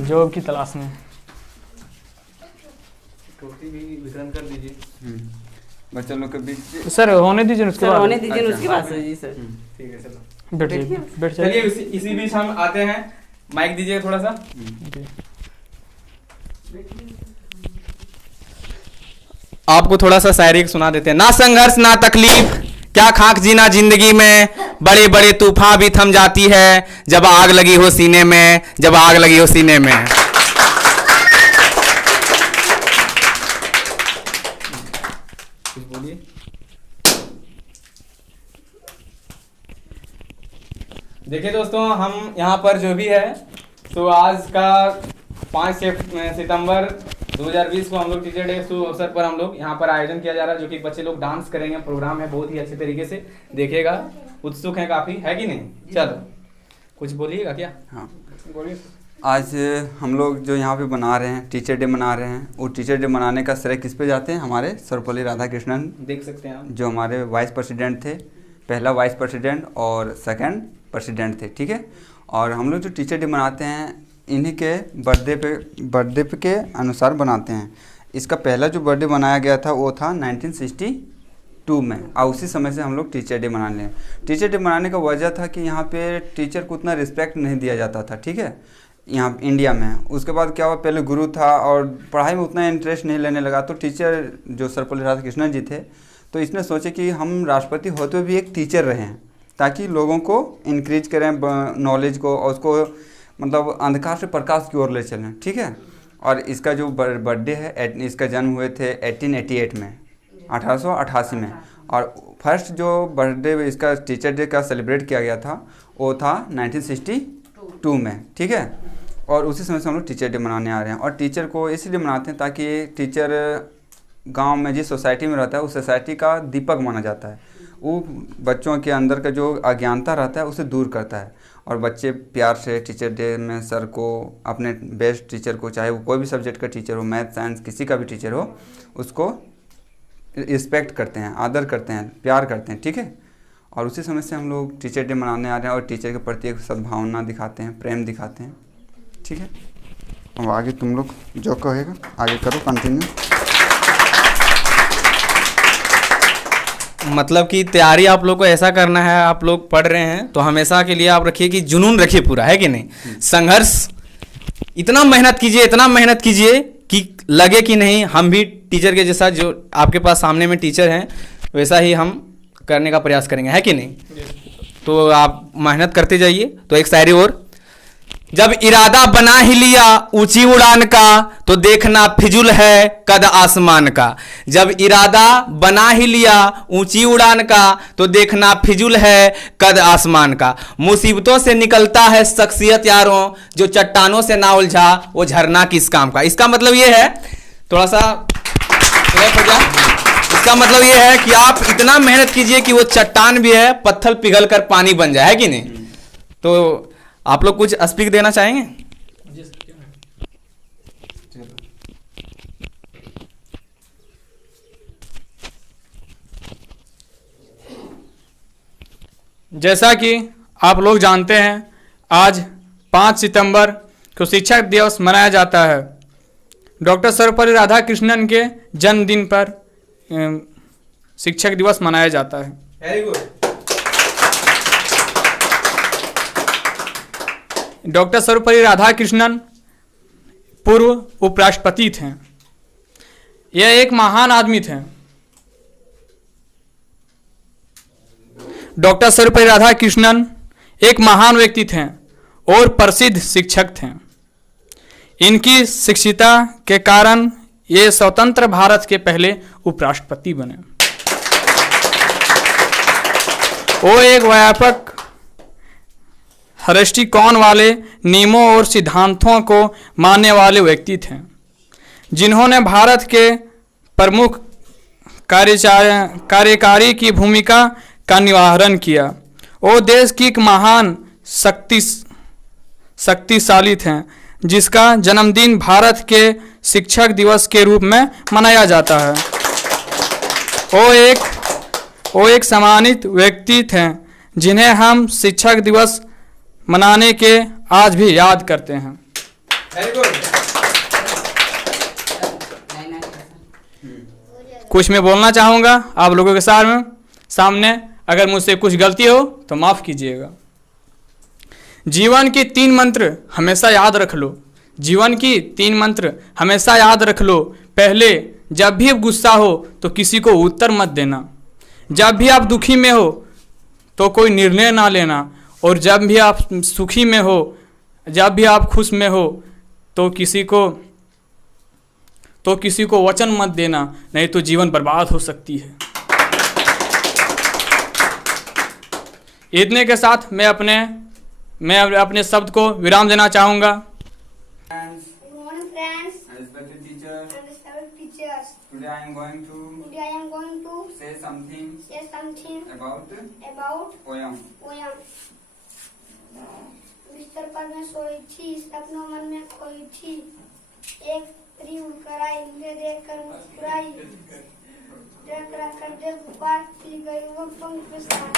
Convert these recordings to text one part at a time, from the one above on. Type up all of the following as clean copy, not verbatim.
Job की तलाश में। टोपी भी वितरण कर दीजिए बच्चों लोग के बीच। सर होने दीजिए उसके बाद। होने दीजिए उसके बाद जी सर। ठीक है चलो बैठिए बैठ चलिए इसी बीच हम आते हैं। माइक दीजिए थोड़ा सा। आपको थोड़ा सा शायरी सुना देते हैं। ना संघर्ष ना तकलीफ क्या खाक जीना जिंदगी में, बड़े बड़े तूफान भी थम जाती है जब आग लगी हो सीने में, जब आग लगी हो सीने में। बोलिए। देखिए दोस्तों, हम यहाँ पर जो भी है तो आज का 5 सितंबर 2020 को हम लोग टीचर डे शुभ अवसर पर हम लोग यहाँ पर आयोजन किया जा रहा है, जो कि बच्चे लोग डांस करेंगे। प्रोग्राम है बहुत ही अच्छे तरीके से, देखिएगा। उत्सुक है काफी, है कि नहीं? चलो कुछ बोलिएगा क्या? हाँ बोलिए। आज हम लोग जो यहाँ पे बना रहे हैं, टीचर डे मना रहे हैं, वो टीचर डे मनाने का श्रेय किस पे जाते हैं? हमारे सर्वपल्ली राधाकृष्णन, देख सकते हैं आप, जो हमारे वाइस प्रेसिडेंट थे, पहला वाइस प्रेसिडेंट और सेकंड प्रेसिडेंट थे, ठीक है। और हम लोग जो टीचर डे मनाते हैं इन्हीं के बर्थडे पे के अनुसार बनाते हैं। इसका पहला जो बर्थडे मनाया गया था वो था 1962 में, और उसी समय से हम लोग टीचर डे मना लें। टीचर डे मनाने का वजह था कि यहाँ पे टीचर को उतना रिस्पेक्ट नहीं दिया जाता था, ठीक है, यहाँ इंडिया में। उसके बाद क्या हुआ, पहले गुरु था और पढ़ाई में उतना इंटरेस्ट नहीं लेने लगा, तो टीचर जो सर्वपल्ली राधाकृष्णन जी थे, तो इसने सोचे कि हम राष्ट्रपति होते हुए भी एक टीचर रहें, ताकि लोगों को इनक्रीज करें नॉलेज को, और उसको मतलब अंधकार से प्रकाश की ओर ले चलें, ठीक है। और इसका जो बर्थडे है, इसका जन्म हुए थे 1888 में, 1888 में। और फर्स्ट जो बर्थडे इसका टीचर डे का सेलिब्रेट किया गया था वो था 1962 में, ठीक है। और उसी समय से हम लोग टीचर डे मनाने आ रहे हैं। और टीचर को इसलिए मनाते हैं ताकि टीचर गांव में जिस सोसाइटी में रहता है उस सोसाइटी का दीपक माना जाता है। वो बच्चों के अंदर का जो अज्ञानता रहता है उसे दूर करता है, और बच्चे प्यार से टीचर डे में सर को, अपने बेस्ट टीचर को, चाहे वो कोई भी सब्जेक्ट का टीचर हो, मैथ साइंस किसी का भी टीचर हो, उसको रिस्पेक्ट करते हैं, आदर करते हैं, प्यार करते हैं, ठीक है। और उसी समय से हम लोग टीचर डे मनाने आ रहे हैं और टीचर के प्रति एक सद्भावना दिखाते हैं, प्रेम दिखाते हैं, ठीक है। अब आगे तुम लोग जो कहेगा आगे करो, कंटिन्यू। मतलब कि तैयारी आप लोग को ऐसा करना है, आप लोग पढ़ रहे हैं तो हमेशा के लिए आप रखिए कि जुनून रखिए पूरा, है कि नहीं। संघर्ष, इतना मेहनत कीजिए, इतना मेहनत कीजिए कि लगे कि नहीं हम भी टीचर के जैसा, जो आपके पास सामने में टीचर हैं वैसा ही हम करने का प्रयास करेंगे, है कि नहीं। तो आप मेहनत करते जाइए। तो एक शायरी और, जब इरादा बना ही लिया ऊंची उड़ान का तो देखना फिजूल है कद आसमान का। जब इरादा बना ही लिया ऊंची उड़ान का तो देखना फिजूल है कद आसमान का। मुसीबतों से निकलता है शख्सियत यारों, जो चट्टानों से ना उलझा वो झरना किस काम का। इसका मतलब ये है, थोड़ा सा इसका मतलब ये है कि आप इतना मेहनत कीजिए कि वो चट्टान भी है, पत्थर पिघल कर पानी बन जाए, है कि नहीं। तो आप लोग कुछ स्पीक देना चाहेंगे? जैसा कि आप लोग जानते हैं, आज 5 सितंबर को शिक्षक दिवस मनाया जाता है। डॉक्टर सर्वपल्ली राधाकृष्णन के जन्मदिन पर शिक्षक दिवस मनाया जाता है। Very good. Doctor Sarvepalli Radhakrishnan पूर्व उपराष्ट्रपति थे। यह एक महान आदमी थे। डॉक्टर सर्वपल्ली राधाकृष्णन एक महान व्यक्ति थे और प्रसिद्ध शिक्षक थे। इनकी शिक्षिता के कारण ये स्वतंत्र भारत के पहले उपराष्ट्रपति बने। वो एक व्यापक दृष्टिकोण वाले नियमों और सिद्धांतों को मानने वाले व्यक्ति थे, जिन्होंने भारत के प्रमुख कार्यकारी की भूमिका का निर्वहन किया। वो देश की एक महान शक्तिशाली थे, जिसका जन्मदिन भारत के शिक्षक दिवस के रूप में मनाया जाता है। वो एक सम्मानित व्यक्ति थे, जिन्हें हम शिक्षक दिवस मनाने के आज भी याद करते हैं। Very good. कुछ मैं बोलना चाहूँगा आप लोगों के सामने, अगर मुझसे कुछ गलती हो तो माफ़ कीजिएगा। जीवन की 3 मंत्र हमेशा याद रख लो। जीवन की 3 मंत्र हमेशा याद रख लो। पहले, जब भी गुस्सा हो तो किसी को उत्तर मत देना। जब भी आप दुखी में हो तो कोई निर्णय ना लेना। और जब भी आप सुखी में हो, जब भी आप खुश में हो तो किसी को वचन मत देना, नहीं तो जीवन बर्बाद हो सकती है। इतने के साथ मैं अपने शब्द को विराम देना चाहूँगा। Friends, Good morning, friends. and respected teacher, And respected teachers. today I am going Today I am going to to say something say something about about poem. poem. बिस्तर पर मैं सोई थी, सपनों मन में खोई थी। एक स्त्री उड़कर आई, मुझे देखकर मुस्कुराई। टकरा कर दिल पुकार खिल गई वो पंख विस्तार।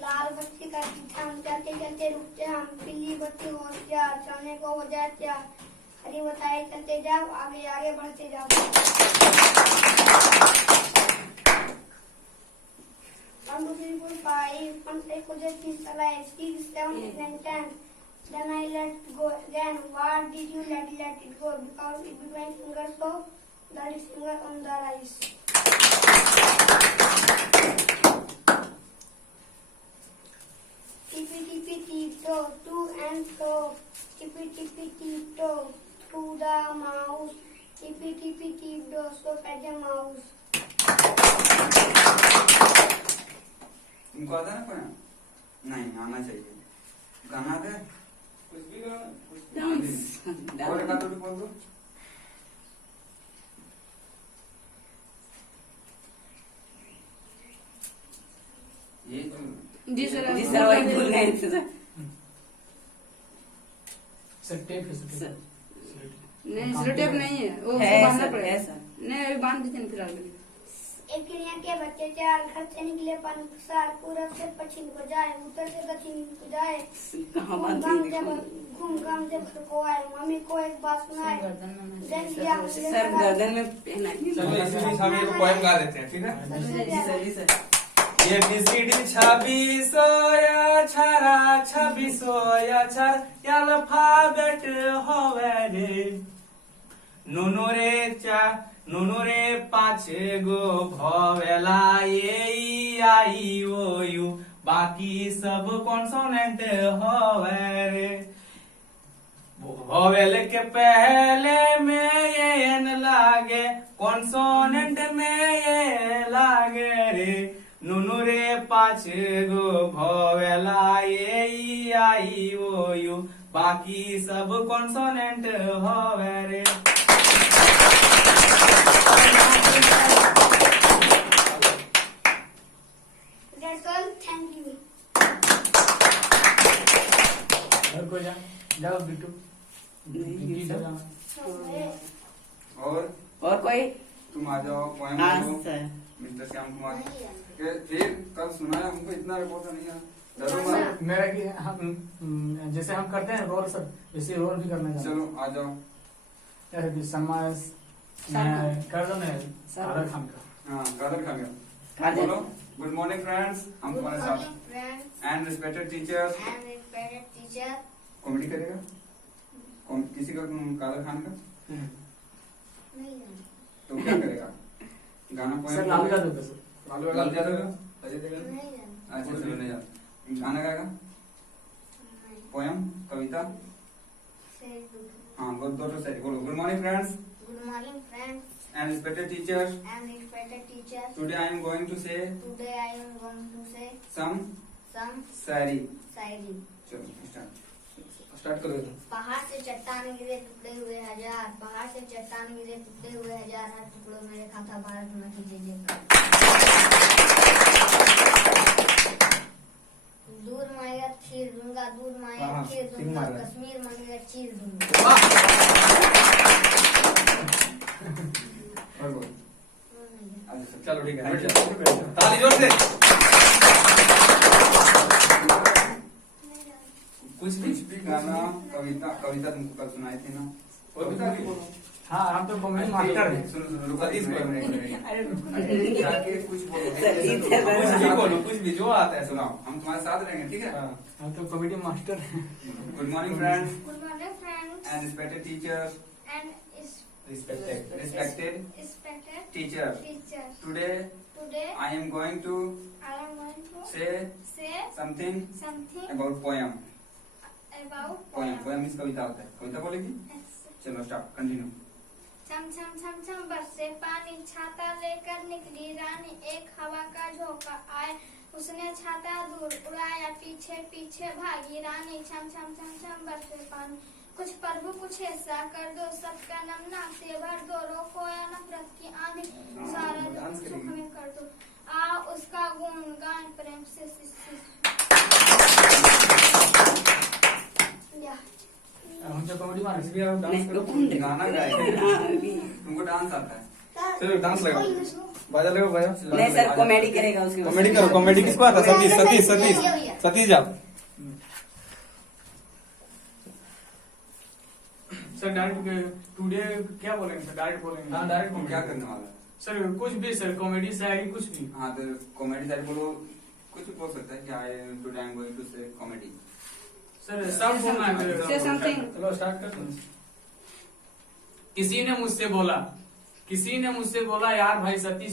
लाल बत्ती का पीछा हम चलते चलते रुकते हम, पीली बत्ती होशियार चलने को हो जाए क्या। हरी बताए चलते जाओ, आगे आगे बढ़ते जाओ। 1, 2, 3, 4, 5, 1, 2, 3, 4, 5, 6, 7, 8, 9, 10. Then I let go again. What did you let it go? Because it between fingers, so that is finger on the rise. Tippy tippy tiptoe, to and fro. Tippy tippy tiptoe, through the mouse. Tippy tippy tiptoe, so fed the mouse. तुमको आता है ना poem? नहीं, आना चाहिए। गाना दे कुछ भी और एक आध बोल दो। ये जी सर वही भूल गए थे सर। नहीं सेलोटेप नहीं है, वो है बांधना सर, पड़ेगा। है सर। नहीं अभी बांध देते हैं फिलहाल के लिए। एक चिड़िया के बच्चे 4 घर से निकले पनसार, पूरब से पश्चिम को जाए, उत्तर से दक्षिण को जाए। कहाँ बात घूम घाम जब घर को आए, मम्मी को एक बात सुनाए। देख लिया सर गर्दन में पहना है। चलिए इसी हम एक पोएम गा देते हैं, ठीक है? जी सर, जी सर। ये बीसीडी छब्बीसो या छरा छब्बीसो या छर या अल्फाबेट होवे रे। नुनु रे 5 गो भवेला ए आई ओ यू, बाकी सब कॉन्सोनेंट होवे रे। वोवेल के पहले में ये एन लागे, कॉन्सोनेंट में ये लागे रे। नुनु रे 5 गो भवेला ए आई ओ यू, बाकी सब कॉन्सोनेंट होवे रे। That's all. Thank you. जाओ बिट्टू। और कोई? तुम आ जाओ पोएम हाँ बोलो। सर। मिस्टर श्याम कुमार फिर कल सुनाया हमको, इतना रिपोर्ट नहीं है। जरूर मत। मेरा कि हम जैसे हम करते हैं रोल सर, वैसे रोल भी करना चाहिए। चलो आ जाओ। समाज कर दो ना आदर खान का। हाँ कादर खान का कादर। बोलो। गुड मॉर्निंग फ्रेंड्स, हम Good तुम्हारे morning, साथ friends. And respected teachers. And respected teacher. Comedy करेगा किसी का कादर खान का नहीं जाना। तो क्या करेगा? गाना सर पोएम लालू यादव का सर, लाल यादव का अजय देवगन। नहीं जाना। अच्छा चलो नहीं यार। गाना गाएगा? नहीं। पोएम कविता? Say good. हाँ बोल दो सही बोलो। Good morning friends Good morning, friends. And respected teachers, And respected teachers. Today I am going to say Today I am going to say some some shayari. शायरी। चलो स्टार्ट करो। पहाड़ से चट्टान गिरे टुकड़े हुए हजार, पहाड़ से चट्टान गिरे टुकड़े हुए हजार, हर टुकड़ों में लिखा था भारत माँ की जय जयकार। दूर मांगेगा खीर दूंगा, दूर मांगेगा खीर दूंगा, कश्मीर मांगेगा चीर दूंगा। और बोल। चलो ठीक है, बैठ जाओ। ताली जोर से। कुछ भी गाना कविता कविता तुमको कल सुनाई थी ना, और बता दी। हाँ हम तो कॉमेडी मास्टर हैं। सुनो सुनो रुको, सतीश बोलो। जाके कुछ बोलो, कुछ भी बोलो, कुछ भी जो आता है सुनाओ, हम तुम्हारे साथ रहेंगे, ठीक है। हम तो कॉमेडी मास्टर हैं। Good morning friends Good morning, friends, and respected teachers, and respected. respected respected teacher. teachers. Today Today, I am going to I am going to say say something something about poem. about Poem, poem means कविता होता है। कविता बोलेगी? चलो start, continue. छम छम छम छम बरसे पानी, छाता लेकर निकली रानी, एक हवा का झोंका आए, उसने छाता दूर उड़ाया, पीछे पीछे भागी रानी। छम छम छम छम बरसे पानी, कुछ प्रभु कुछ ऐसा कर दो, सबका नमना से भर दो, रोको या नफरत की आंधी, सारा दुख सुख में कर दो, आ उसका गुणगान प्रेम से या हम तो कॉमेडी मास्टर भी आप डांस करो। गाना गाएंगे, तुमको डांस आता है? चलो डांस लगाओ, बाजा लगाओ, बाजा। नहीं सर, कॉमेडी करेगा उसके बाद। कॉमेडी करो, कॉमेडी किसको आता है? सतीश, सतीश, सतीश, सतीश जाओ। सर डायरेक्ट टुडे क्या बोलेंगे सर? डायरेक्ट बोलेंगे? हाँ, डायरेक्ट तुम क्या करने वाला है? सर कुछ भी सर, कॉमेडी शायरी कुछ भी। हाँ तो कॉमेडी साइड बोलो, कुछ भी बोल सकता है कि I today I am going to say comedy. Sir सब बोलना है। Say something. चलो स्टार्ट कर दो। किसी ने मुझसे बोला यार भाई सतीश,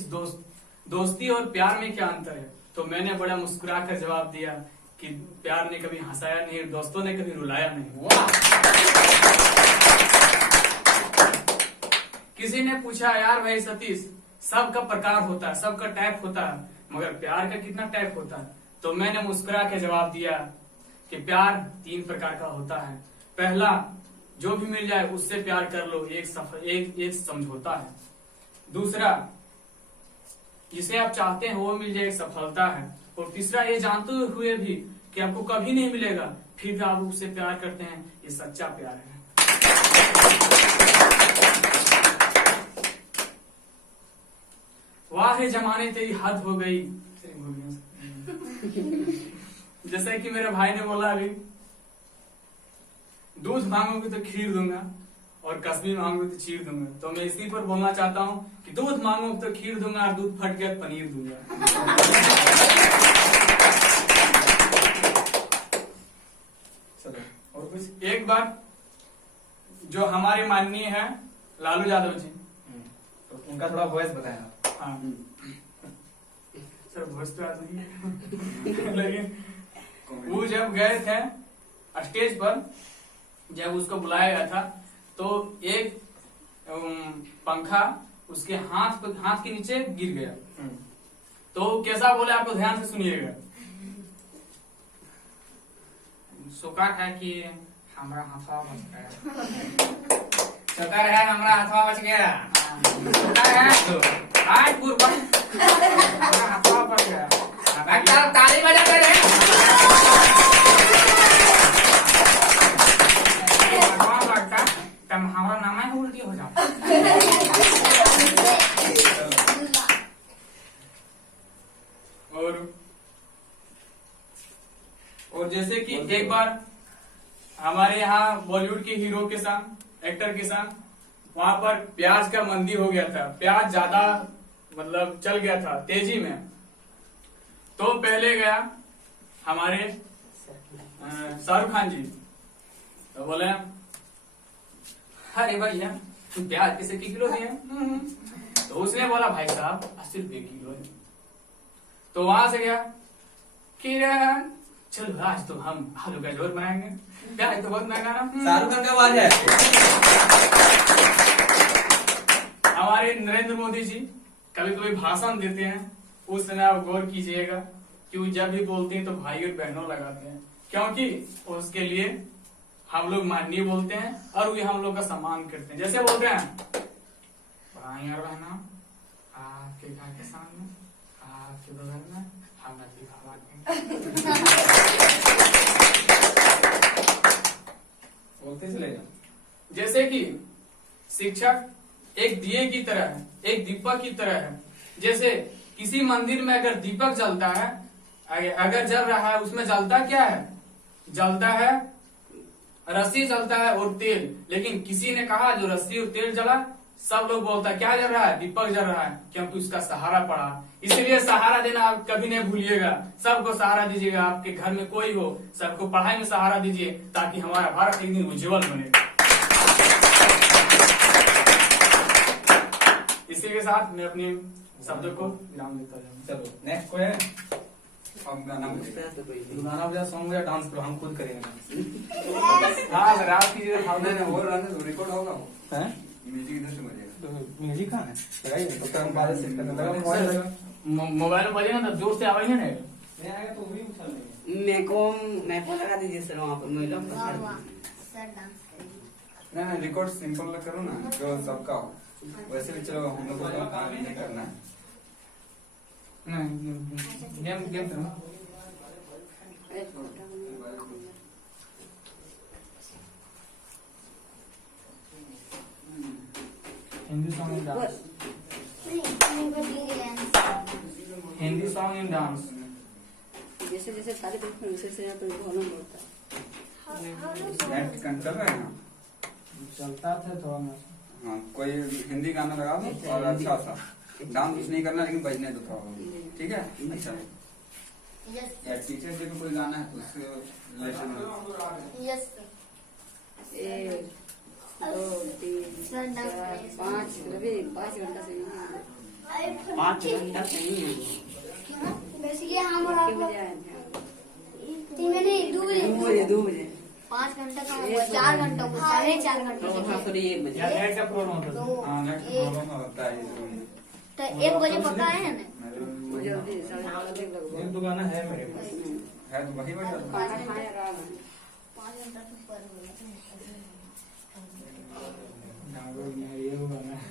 दोस्ती और प्यार में क्या अंतर है? तो मैंने बड़ा मुस्कुरा कर जवाब दिया कि प्यार ने कभी हंसाया नहीं, दोस्तों ने कभी रुलाया नहीं। किसी ने पूछा यार भाई सतीश, सबका प्रकार होता है, सबका टाइप होता है, मगर प्यार का कितना टाइप होता है? तो मैंने मुस्कुरा के जवाब दिया कि प्यार 3 प्रकार का होता है। पहला, जो भी मिल जाए उससे प्यार कर लो, एक समझौता है। दूसरा, जिसे आप चाहते हैं वो मिल जाए, एक सफलता है। और तीसरा, ये जानते हुए भी कि आपको कभी नहीं मिलेगा, फिर भी आप उससे प्यार करते हैं, ये सच्चा प्यार है। वाह है जमाने तेरी हद हो गई। जैसे कि मेरे भाई ने बोला अभी, दूध मांगोगे तो खीर दूंगा और कसमी मांगोगे तो चीर दूंगा। तो मैं इसी पर बोलना चाहता हूँ कि दूध मांगोगे तो खीर दूंगा और दूध फट गया तो पनीर दूंगा। चलो और कुछ। एक बार जो हमारे माननीय है लालू यादव जी, तो उनका थोड़ा वॉइस बताया। हाँ सर वॉइस तो याद नहीं है लेकिन वो जब गए थे स्टेज पर, जब उसको बुलाया गया था, तो एक पंखा उसके हाथ के नीचे गिर गया। तो कैसा बोले आपको ध्यान से सुनिएगा। सुका है कि हमारा हाथवा बच गया, शुक्र है हमारा हाथवा बच गया, शुक्र है आज पूर्व हमारा हाथवा बच गया। ताली बजा कर तब हमारा नाम है उल्टी हो जाओ। और जैसे कि एक बार हमारे यहाँ बॉलीवुड के हीरो के साथ, एक्टर के साथ, वहां पर प्याज का मंदी हो गया था, प्याज ज्यादा मतलब चल गया था तेजी में। तो पहले गया हमारे शाहरुख खान जी, तो बोले अरे भैया तुम प्याज कैसे किलो दिए? तो उसने बोला भाई साहब 80 रुपए किलो है। तो वहां से गया किरण चलो आज तो हम आलू का झोल बनाएंगे, प्याज तो बहुत महंगा ना। शाहरुख खान का आवाज है। हमारे नरेंद्र मोदी जी कभी कभी भाषण देते हैं, उस समय आप गौर कीजिएगा कि जब भी बोलते हैं तो भाई और बहनों लगाते हैं, क्योंकि उसके लिए हम लोग माननीय बोलते हैं और वे हम लोग का सम्मान करते हैं। जैसे बोलते हैं भाई और बहनों आपके घर के सामने आपके बगल में हम नदी खावा बोलते चलेगा। जैसे कि शिक्षक एक दिए की तरह है, एक दीपक की तरह है, जैसे किसी मंदिर में अगर दीपक जलता है, अगर जल रहा है, उसमें जलता क्या है? जलता है रस्सी जलता है और तेल। लेकिन किसी ने कहा जो रस्सी और तेल जला, सब लोग बोलता है क्या जल रहा है? दीपक जल रहा है, क्योंकि उसका सहारा पड़ा। इसलिए सहारा देना आप कभी नहीं भूलिएगा। सबको सहारा दीजिएगा, आपके घर में कोई हो, सबको पढ़ाई में सहारा दीजिए, ताकि हमारा भारत एक दिन उज्जवल बने। इसी के साथ मैं अपने शब्दों को विराम देता हूँ। चलो नेक्स्ट कोई है? अब गाना गाना बजा, सॉन्ग या डांस करो, हम खुद करेंगे। हाँ अगर आप कीजिए नहीं नहीं, वो रहने दो, रिकॉर्ड होगा वो। हैं? म्यूजिक इधर से बजेगा। म्यूजिक कहाँ है? लगाइए तो फिर हम बाहर सेट करने लगा, मोबाइल लगा। मोबाइल में बजेगा तो जोर से आवाज नहीं आएगा। नहीं आएगा तो वही उछाल लेंगे। मैं को लगा दीजिए सर वहाँ पर महिला सर डांस करिए। नहीं नहीं, रिकॉर्ड सिंपल करो ना, जो सबका हो। वैसे भी चलो, हम लोग को तो काम नहीं करना है। नहीं गेम गेम करो। हिंदी सॉन्ग इन डांस, नहीं बदली गया। Hindi song in dance. जैसे जैसे ताली बजती है, वैसे वैसे यहाँ पे ढोलक होता है। नेट चल रहा है ना? चलता था थोड़ा मैं। हाँ, कोई हिंदी गाना लगा दो और अच्छा सा डांस कुछ नहीं करना, लेकिन बजने दो थोड़ा, ठीक है? अच्छा, यस या टीचर डे पे कोई गाना है तो उससे रिलेटेड। यस 1 2 3 4 5 रवि 5 घंटा से नहीं है। 5 घंटा सही है। बेसिकली हम और कितने आप बजे आए थे? 3 बजे 2 बजे 2 बजे 5 घंटा का हुआ, 4 घंटा हुआ, 4.5 घंटे हाँ सॉरी 1 बजे। या नेट का प्रॉब्लम होता था। तो हाँ, नेट प्रॉब्लम होता है इस रूम में। तो 1 बजे पक्का है ना? जल्दी 12:30 तक लगभग। एक दो गाना है मेरे पास। है तो वही बजा दो। खाना खाया आराम है। 5 घंटा तो ऊपर हो गया। ये वो गाना है।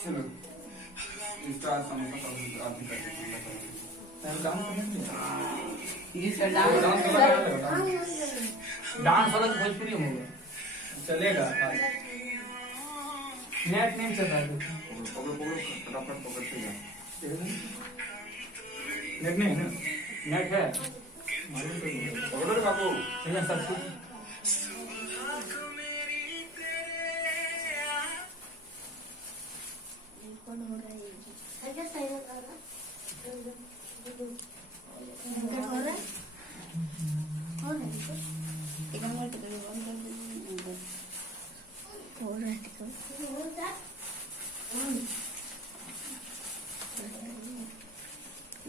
चलो इंस्टा समोसा सब आदमी करते हैं। हम काम करेंगे। जी सर डांस डांस वाला तो भोजपुरी होगा, चलेगा। नेट नहीं चल रहा है। पकड़ो पकड़ो, फटाफट पकड़ते जाओ। नेट नहीं है ना? नेट है पकड़ो रे बाबू। लेकिन सब कुछ रिकॉर्ड हो रहा है। क्या सही बता रहा? रिकॉर्ड हो रहा है? हो रहा है? एक नंबर पे तो बंद कर दीजिए। हो रहा है रिकॉर्ड। हो रहा है?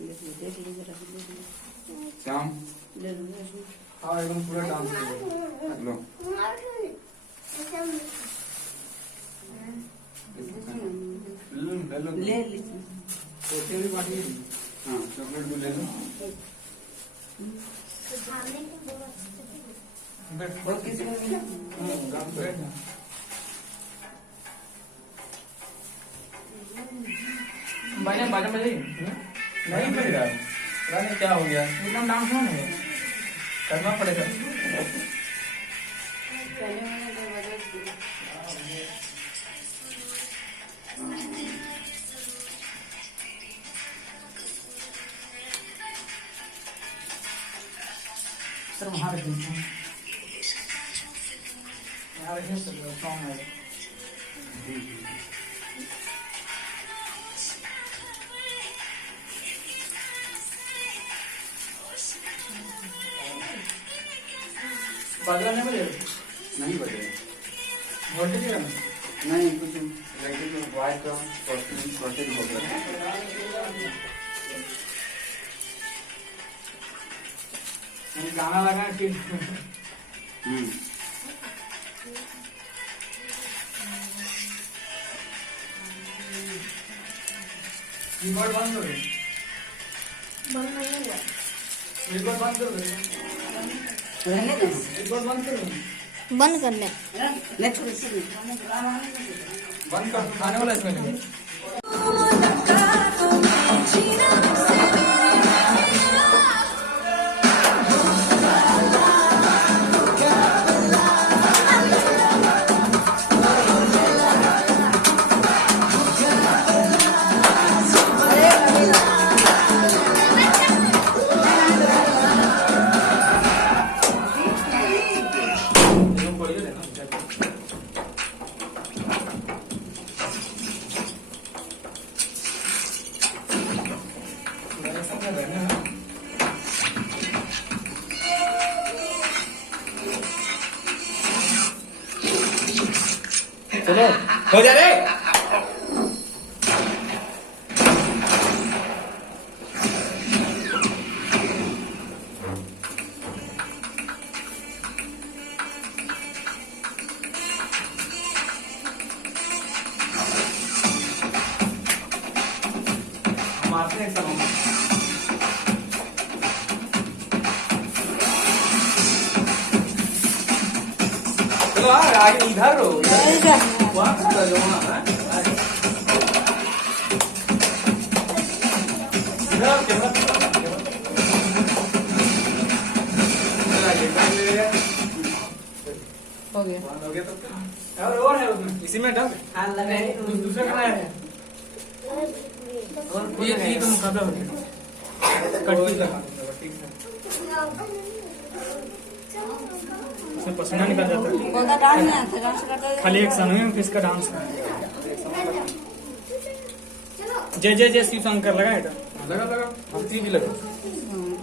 देख लीजिए रख लीजिए। श्याम ले लो। हाँ एकदम पूरा डांस करेंगे। लो, ले लो। ले लीजिए। सोचे भी बाटी। हाँ, चॉकलेट भी ले लो। और किसी को मिला? बजे बजे बजे नहीं मिल रहा है, पता नहीं क्या हो गया। एकदम डांस हो नहीं करना पड़ेगा। पहले मैंने तो बजा दिया। सर वहाँ रख दीजिए। यहाँ रखिए सर, सॉन्ग है। बजा नहीं बजे नहीं बजे। वोल्टेज है ना? नहीं, कुछ इलेक्ट्रिक वायर का प्रोसेस हो गया। मैंने गाना लगा फिर रिकॉर्ड बंद करो। बंद नहीं हुआ। रिकॉर्ड बंद करो। रहने दो। रिकॉर्ड बंद करो। बंद कर ले। नेक्स्ट बंद कर, खाने वाला इसमें लगे। चलो हो जा रे। मारते हैं सब। चलो आगे इधर रहो, वहाँ खड़ा रहो ना, हाँ? इधर कैमरा हो गया। हो गया तो और है उसमें, इसी में डाल दूसरा करना है। ये तुम खाता हो कटकी लगा ठीक है, उसमें पसीना निकल जाता है। पौधा डांस नहीं आता, डांस करता है। खाली एक सनवी में किसका डांस है? जय जय जय शिव शंकर लगा है लगा लगा, भक्ति भी लगा।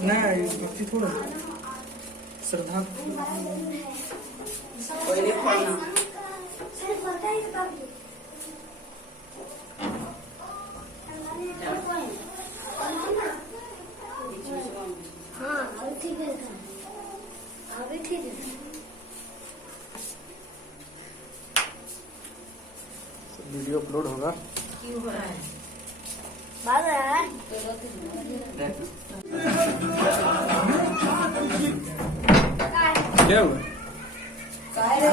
नहीं भक्ति थोड़ा श्रद्धा। पहले पढ़ना हाँ अभी ठीक है, अभी ठीक है। वीडियो अपलोड होगा। क्यों हो रहा है? बात है क्या हुआ काय रे?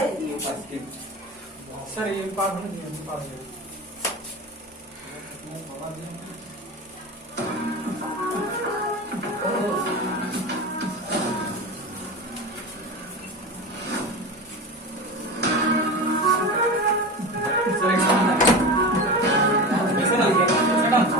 सर? ये पार होने दिया, पार हो गया। सर एक सामने ऐसा ना लिखा, ऐसा डांस।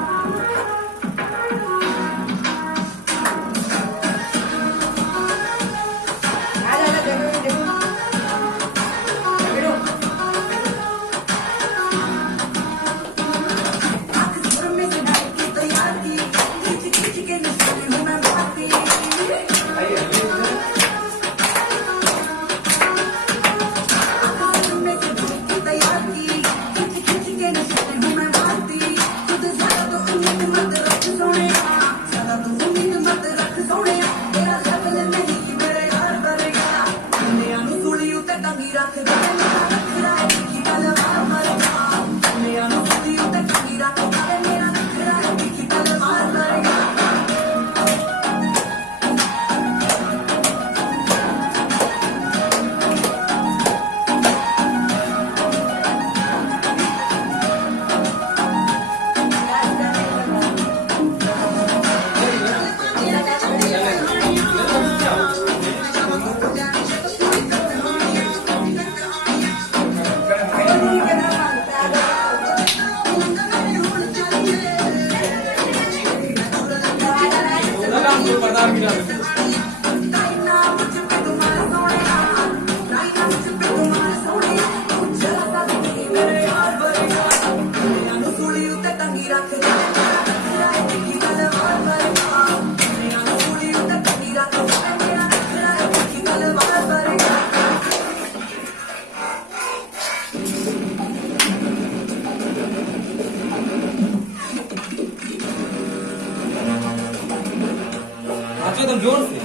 एकदम जोर से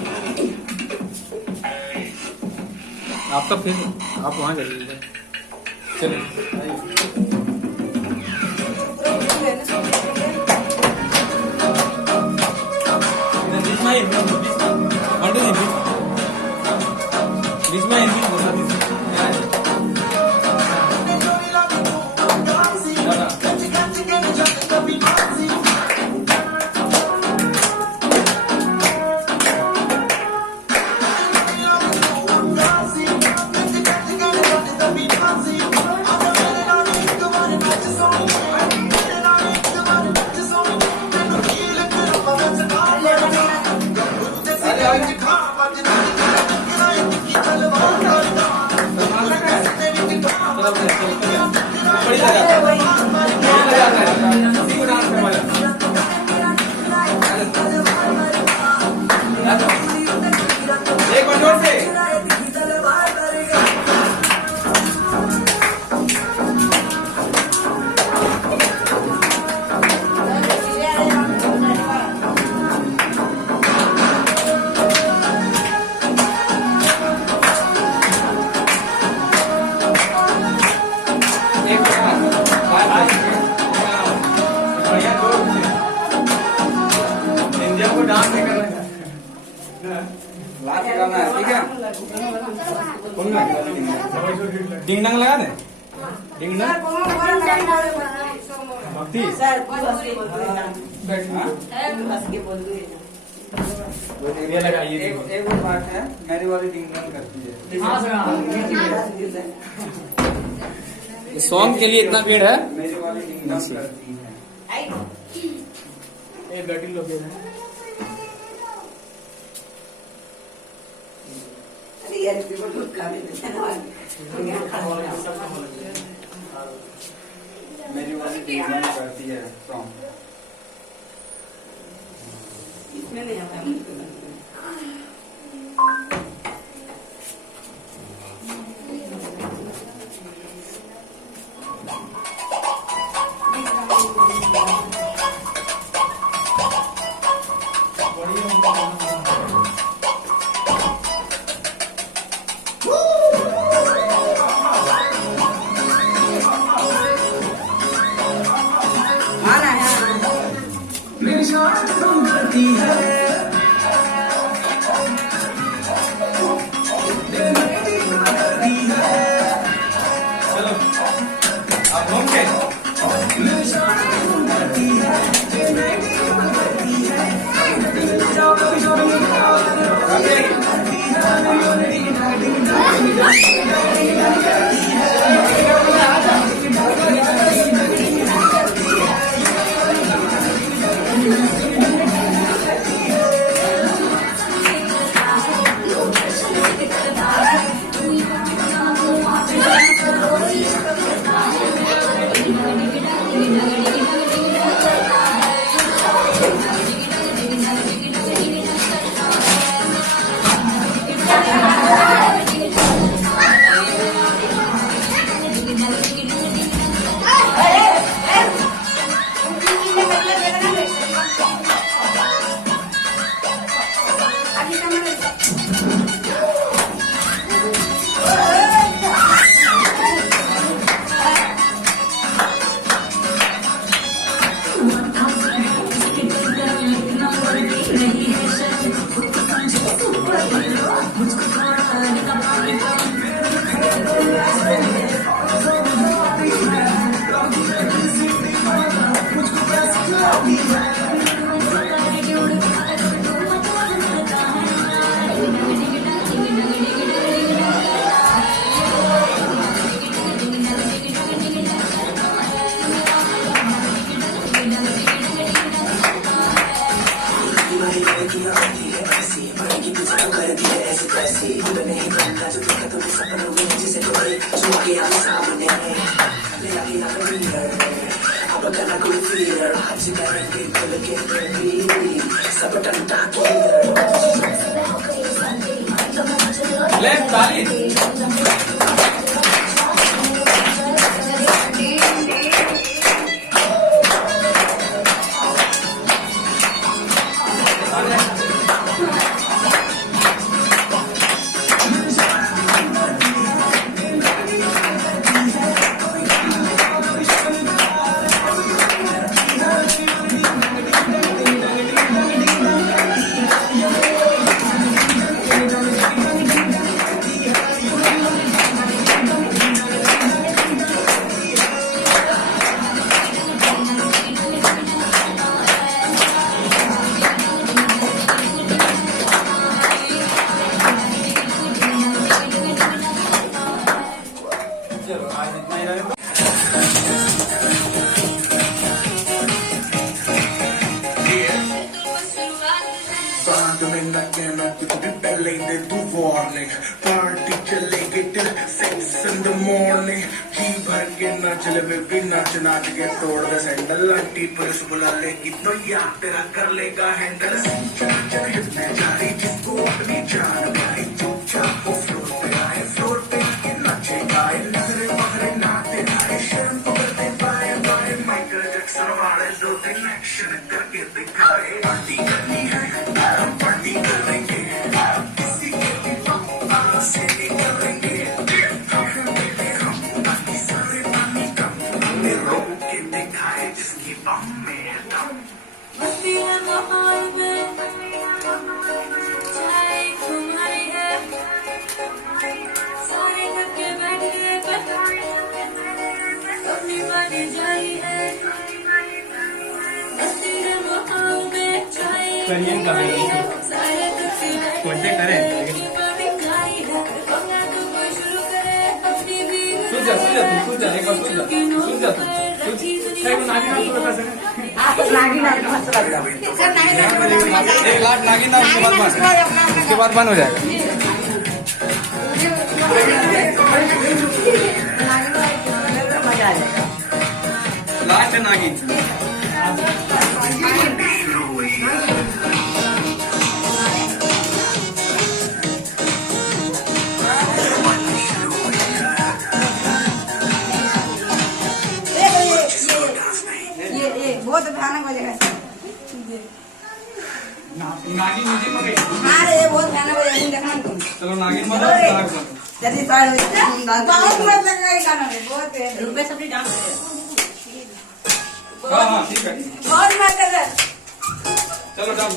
आपका फिर आप वहाँ चलिए, चलिए बीच में बीच में एक बार जोर से बढ़िया जोर से इंडिया को डांस नहीं करना लास्ट गाना है, ठीक है। डिंग डंग लगा दे डिंग डंग भक्ति सर बस के बोल दो ये लगाइए एक और बात है, मेरी वाली डिंग डंग करती है। सॉन्ग के लिए इतना भीड़ है मेरी वाली डिंग डंग करती है। ये बैटिंग लोग हैं। यार people look coming मेरी वाली डिंग डंग करती है सॉन्ग। इसमें नहीं आता मुझको आना है चलो अब घूम के लेफ्ट ताली पहले दिन तू वार्निंग पार्टी चलेगी get it sex in the morning जी भर के नाच ले बेबी नाच नाच के तोड़ दे सैंडल आंटी पुलिस बुला लेगी तो यार तेरा कर लेगा हैंडल चल चल हिलने जा रही जिसको अपनी जान भाई चुपचाप वो फ्लोर पे आए फ्लोर पे आके नाचेगा नजरे बहरे नाते आए शर्म तो करते पाए बाए माइकल जैक्सन वाले दो दिन एक्शन करके दिखाए पार्टी करनी है हम पार्टी करेंगे किसी के भी से नहीं करेंगे हम बाकी सारे पानी कम हमें रोक के दिखाए जिसकी बम में है दम मस्ती है माहौल में चाय घुमाई है सारे थके बैठ गए अपनी बारी जाई है मस्ती है माहौल में चाय सारे थके कोई करे एक लाख लागी ना उसके बाद बंद हो जाएगा लास्ट नागिन ये बहुत भयानक बजेगा नागिन म्यूजिक में गई हाँ रे बहुत भयानक बजेगा देखना तुम चलो नागिन बनो जैसे बहुत मस्त लगेगा ये गाना में बहुत रुपए सब डांस हाँ हाँ ठीक है बहुत मस्त है चलो डाल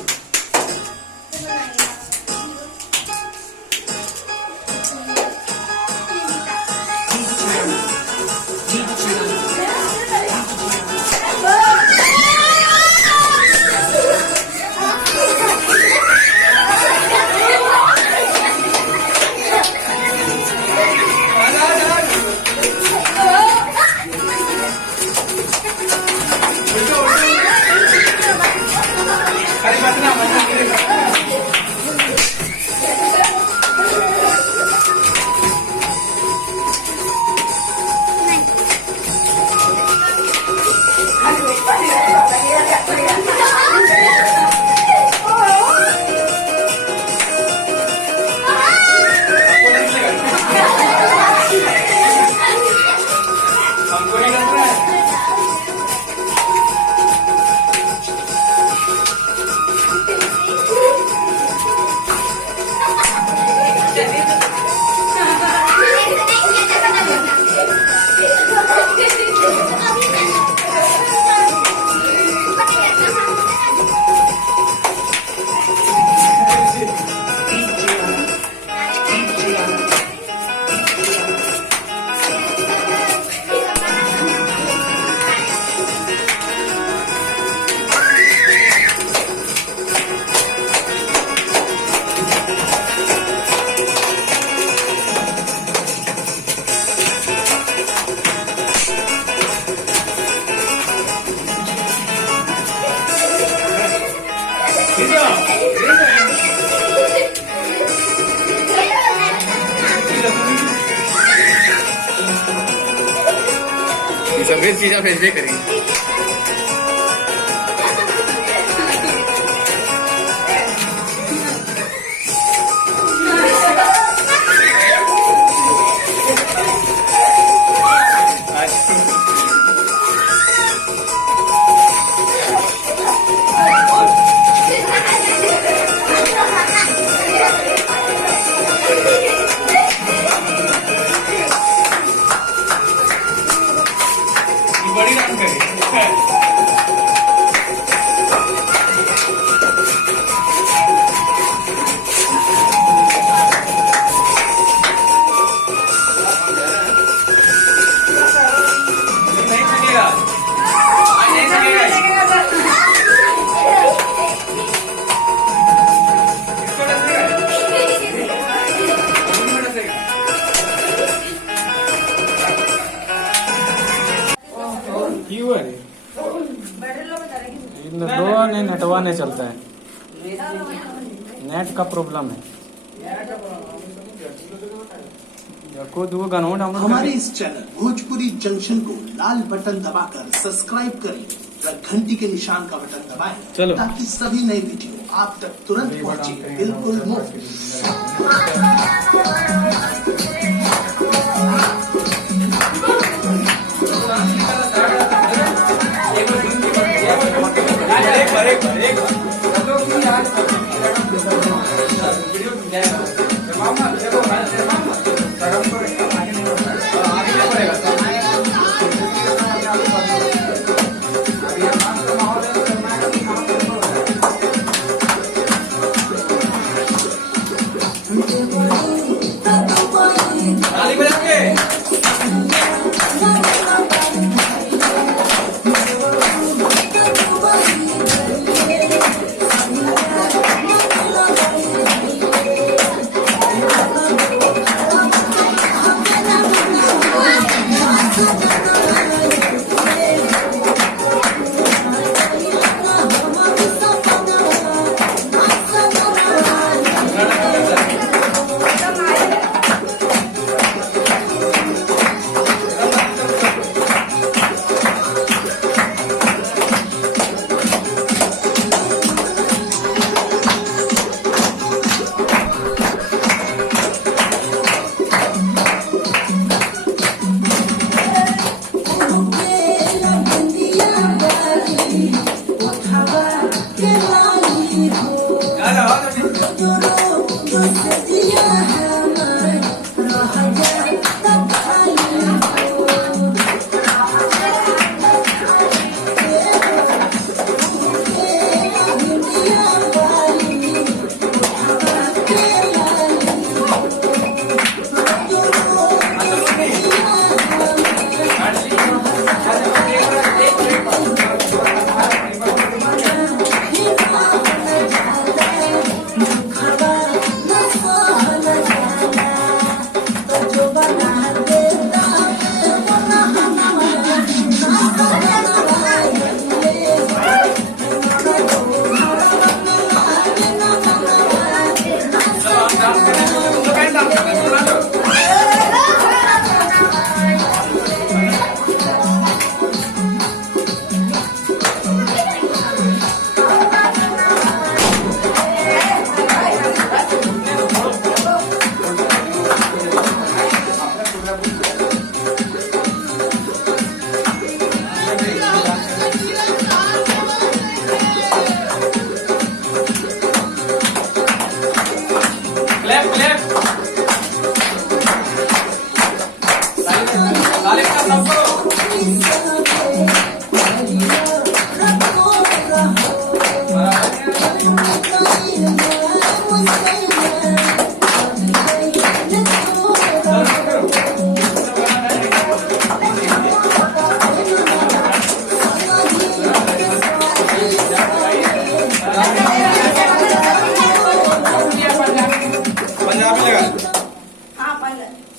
सफेद चीज़ आप भेजबे करेंगे बड़ी रात करी नहीं थकेगा आज नहीं थकेगा इसको डसेगा क्यों है दो नहीं नेटवा नहीं चलता है नेट का प्रॉब्लम है हमारे इस चैनल भोजपुरी जंक्शन को लाल बटन दबाकर सब्सक्राइब करें और घंटी के निशान का बटन दबाएं चलो। ताकि सभी नए वीडियो आप तक तुरंत पहुंचे, बिल्कुल मुफ्त।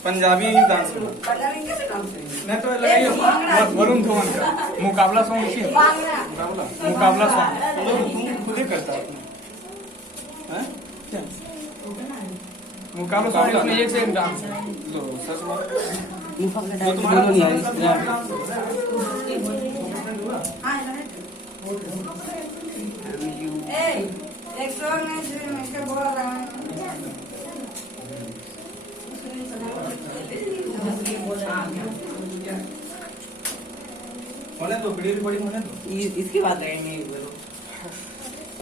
पंजाबी डांस मैं तो वरुण धवन का मुकाबला सॉन्ग इसी मुकाबला सॉन्ग खुद ही करता है मुकाबला सॉन्ग इसमें एक से एक डांस है तो सच में तुम्हारा नहीं होने तो वीडियो रिकॉर्डिंग होने तो इसकी बात है